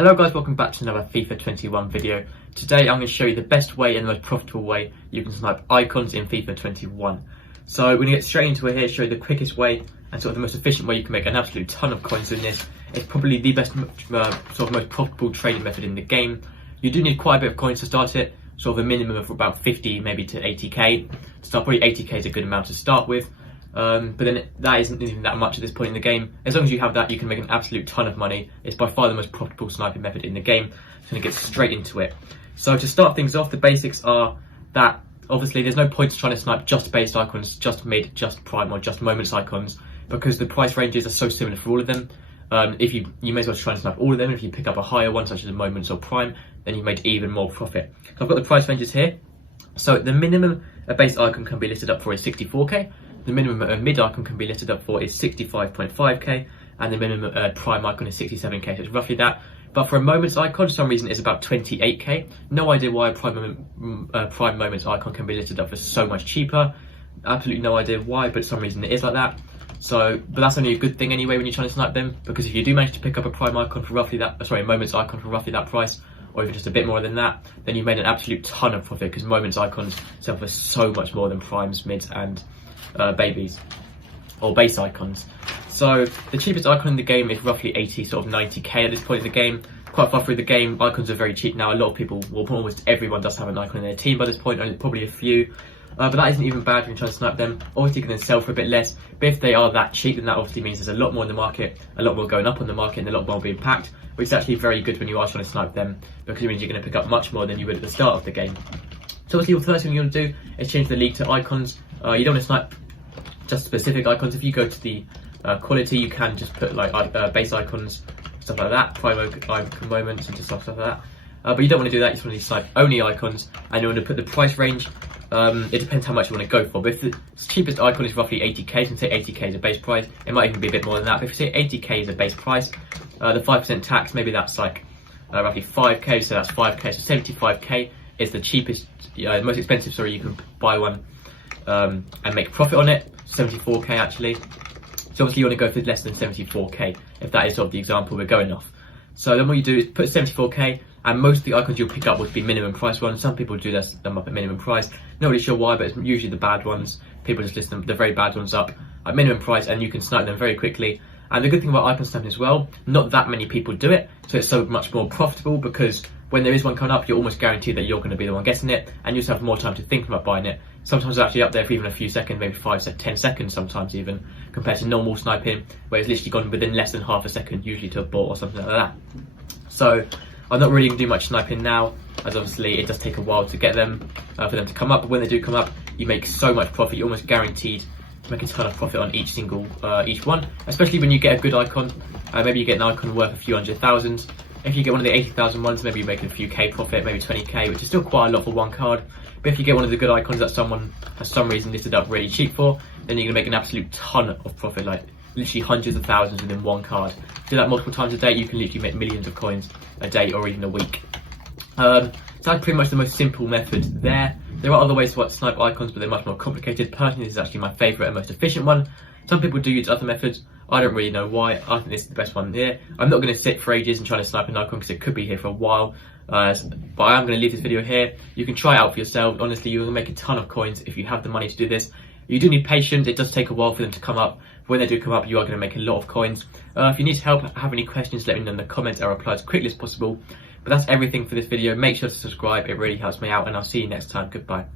Hello guys, welcome back to another FIFA 21 video. Today I'm going to show you the best way and the most profitable way you can snipe icons in FIFA 21. So we're going to get straight into it here, show you the quickest way and sort of the most efficient way you can make an absolute ton of coins doing this. It's probably the best, sort of most profitable trading method in the game. You do need quite a bit of coins to start it, sort of a minimum of about 50 maybe to 80k. So probably 80k is a good amount to start with. But then that isn't even that much at this point in the game. As long as you have that, you can make an absolute ton of money. It's by far the most profitable sniping method in the game. So I'm going to get straight into it. So to start things off, the basics are that obviously there's no point trying to snipe just base icons, just mid, just prime, or just moments icons, because the price ranges are so similar for all of them. If you may as well try and snipe all of them. If you pick up a higher one, such as a moments or prime, then you've made even more profit. So I've got the price ranges here. So the minimum a base icon can be listed up for is 64k. The minimum a mid icon can be listed up for is 65.5k, and the minimum prime icon is 67k, so it's roughly that. But for a moments icon, for some reason it's about 28k. No idea why a prime moments icon can be listed up for so much cheaper. Absolutely no idea why, but for some reason it is like that. So, but that's only a good thing anyway when you're trying to snipe them, because if you do manage to pick up a prime icon for roughly that, a moments icon for roughly that price, or even just a bit more than that, then you've made an absolute ton of profit, because moments icons sell for so much more than primes, mids, and babies or base icons. So the cheapest icon in the game is roughly 80, sort of 90k at this point in the game. Quite far through the game, icons are very cheap now. A lot of people, well, almost everyone does have an icon in their team by this point, only probably a few. But that isn't even bad when you're trying to snipe them. Obviously you can then sell for a bit less, but if they are that cheap, then that obviously means there's a lot more in the market, a lot more going up on the market, and a lot more being packed, which is actually very good when you are trying to snipe them, because it means you're going to pick up much more than you would at the start of the game. So obviously the first thing you want to do is change the league to icons. You don't want to snipe just specific icons. If you go to the quality, you can just put like base icons, stuff like that, prime icon moments, and just stuff like that. But you don't want to do that. You just want to snipe only icons, and you want to put the price range. It depends how much you want to go for. But if the cheapest icon is roughly 80k, you can say 80k is a base price. It might even be a bit more than that. But if you say 80k is a base price, the 5% tax, maybe that's like roughly 5k, so that's 5k. So 75k is the cheapest, most expensive, sorry, you can buy one and make profit on it. 74k actually. So obviously you want to go for less than 74k if that is sort of the example we're going off. So then what you do is put 74k, and most of the icons you'll pick up would be minimum price ones. Some people do them up at minimum price. Not really sure why, but it's usually the bad ones. People just list the very bad ones up at minimum price, and you can snipe them very quickly. And the good thing about icon sniping as well, not that many people do it, so it's so much more profitable, because when there is one coming up, you're almost guaranteed that you're going to be the one getting it, and you just have more time to think about buying it. Sometimes it's actually up there for even a few seconds, maybe 10 seconds sometimes even, compared to normal sniping, where it's literally gone within less than half a second, usually to a bot or something like that. So I'm not really going to do much sniping now, as obviously it does take a while to get them, for them to come up. But when they do come up, you make so much profit. You're almost guaranteed to make a ton of profit on each one, especially when you get a good icon. Maybe you get an icon worth a few 100,000. If you get one of the 80,000 ones, maybe you're making a few k profit, maybe 20k, which is still quite a lot for one card. But if you get one of the good icons that someone has some reason listed up really cheap for, then you're going to make an absolute ton of profit, like literally hundreds of thousands within one card. Do that multiple times a day, you can literally make millions of coins a day or even a week. So that's pretty much the most simple method there. There are other ways to snipe icons, but they're much more complicated. Personally, this is actually my favourite and most efficient one. Some people do use other methods. I don't really know why. I think this is the best one here. I'm not going to sit for ages and try to snipe an icon, because it could be here for a while. But I am going to leave this video here. You can try it out for yourself. Honestly, you're going to make a ton of coins if you have the money to do this. You do need patience. It does take a while for them to come up. When they do come up, you are going to make a lot of coins. If you need help, have any questions, let me know in the comments. I'll reply as quickly as possible. But that's everything for this video. Make sure to subscribe. It really helps me out, and I'll see you next time. Goodbye.